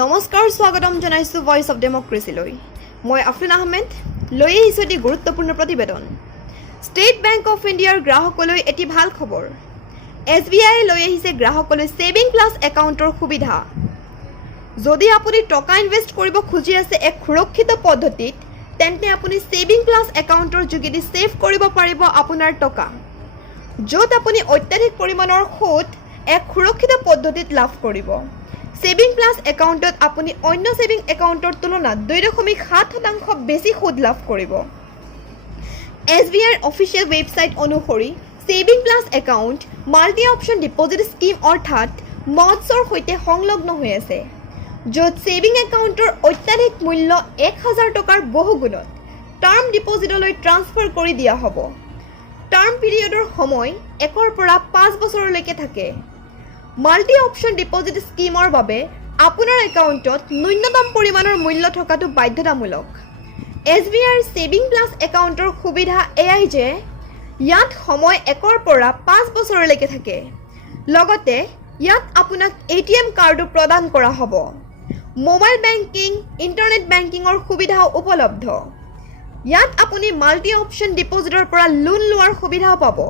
নমস্কাৰ স্বাগতম জনাইছো ভয়েস অফ ডেমক্ৰেসি লৈ মই আফৰিন আহমেদ লৈ আহিছো এটি গুৰুত্বপূৰ্ণ প্ৰতিবেদন ষ্টেট বেংক অফ ইণ্ডিয়াৰ গ্ৰাহকলৈ এটি ভাল খবৰ SBI লৈ আহিছে গ্ৰাহকলৈ সেভিং প্লাস একাউণ্টৰ সুবিধা যদি আপুনি টকা ইনভেষ্ট কৰিব খুজি আছে এক সুৰক্ষিত পদ্ধতিত তেন্তে আপুনি সেভিং প্লাস একাউণ্টৰ যোগেদি সেভ কৰিব পাৰিব আপোনাৰ টকা য'ত আপুনি অত্যাধিক পৰিমাণৰ সুদ এক সুৰক্ষিত পদ্ধতিত লাভ কৰিব সেভিং প্লাস একাউণ্টত আপুনি অন্য সেভিং একাউণ্টৰ তুলনাত 2.7% বেছি সুদ লাভ কৰিব SBI অফিচিয়েল ৱেবছাইট অনুসৰি saving plus account multi option deposit scheme অৰ্থাৎ মডছৰ সৈতে সংলগ্ন হৈ আছে য'ত সেভিং একাউণ্টৰ অত্যাধিক মূল্য 1000 টকাৰ বহুগুণত টাৰ্ম ডিপোজিটলৈ ট্ৰান্সফাৰ কৰি দিয়া হ'ব টাৰ্ম পিৰিয়ডৰ সময় 1 পৰা 5 বছৰলৈকে থাকে মাল্টি অপশন ডিপোজিট স্কিমৰ বাবে আপোনাৰ একাউণ্টত ন্যূনতম পৰিমাণৰ মূল্য থকাটো বাধ্যতামূলক SBI সেভিং প্লাস একাউণ্টৰ সুবিধা এয়াই যে ইয়াত সময় 1 পৰা 5 বছৰলৈকে থাকে লগতে ইয়াত আপোনাক ATM কাৰ্ডো প্ৰদান কৰা হ'ব মোবাইল বেংকিং ইন্টাৰনেট বেংকিংৰ সুবিধাও উপলব্ধ ইয়াত আপুনি মাল্টি অপশন ডিপোজিটৰ পৰা লোন লোৱাৰ সুবিধাও পাব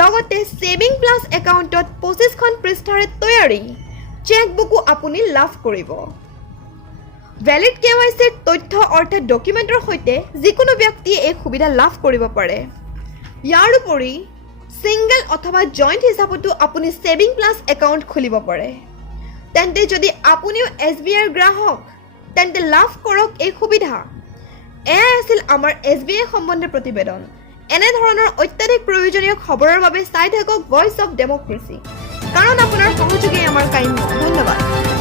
লগতে সেভিং প্লাস একাউণ্টত 25খন পৃষ্ঠাৰে তৈয়াৰী চেকবুকো আপুনি লাভ কৰিব ভ্যালিড KYCৰ তথ্য অৰ্থাৎ ডকুমেণ্টৰ সৈতে যিকোনো ব্যক্তিয়ে এই সুবিধা লাভ কৰিব পাৰে ইয়াৰ উপৰি সিঙ্গল অথবা জয়েন্ট হিচাপতো আপুনি সেভিং প্লাস একাউণ্ট খুলিব পাৰে তেন্তে যদি আপুনিও SBIৰ গ্ৰাহক তেন্তে লাভ কৰক এই সুবিধা এয়া আছিল আমাৰ SBI সম্বন্ধে প্ৰতিবেদন এনে ধৰণৰ অত্যাধিক প্ৰয়োজনীয় খবৰৰ বাবে চাই থাকক ভয়েস অফ ডেমক্ৰেসি কাৰণ আপোনাৰ সহযোগী আমাৰ কাহিনী ধন্যবাদ